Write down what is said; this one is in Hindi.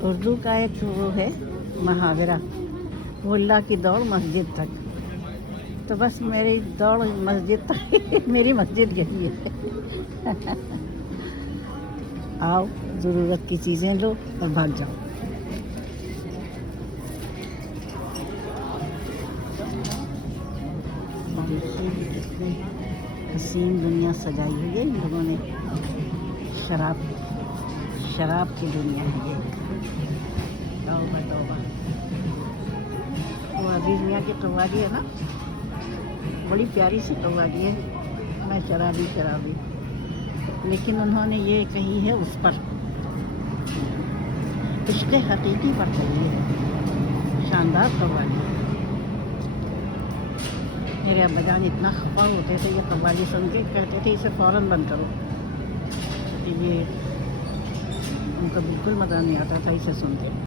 उर्दू का एक वो है मुहावरा, मुल्ला की दौड़ मस्जिद तक। तो बस मेरी दौड़ मस्जिद तक मेरी मस्जिद यही है। आओ, ज़रूरत की चीज़ें लो और भाग जाओ। देखिए कितनी हसीन दुनिया सजाई हुई है इन लोगों ने। शराब की दुनिया है ये। तौबा तौबा। वो अजीज़ मियाँ की कव्वाली है ना, बड़ी प्यारी सी कव्वाली है, मैं शराबी शराबी, लेकिन उन्होंने ये कही है उस पर, इश्क़ हकीकी पर कही है। शानदार कव्वाली। मेरे अब्बाजान इतना खफा होते थे ये कव्वाली सुन के, कहते थे इसे फ़ौरन बंद करो। ये उनको बिल्कुल मज़ा नहीं आता था इसे सुनते।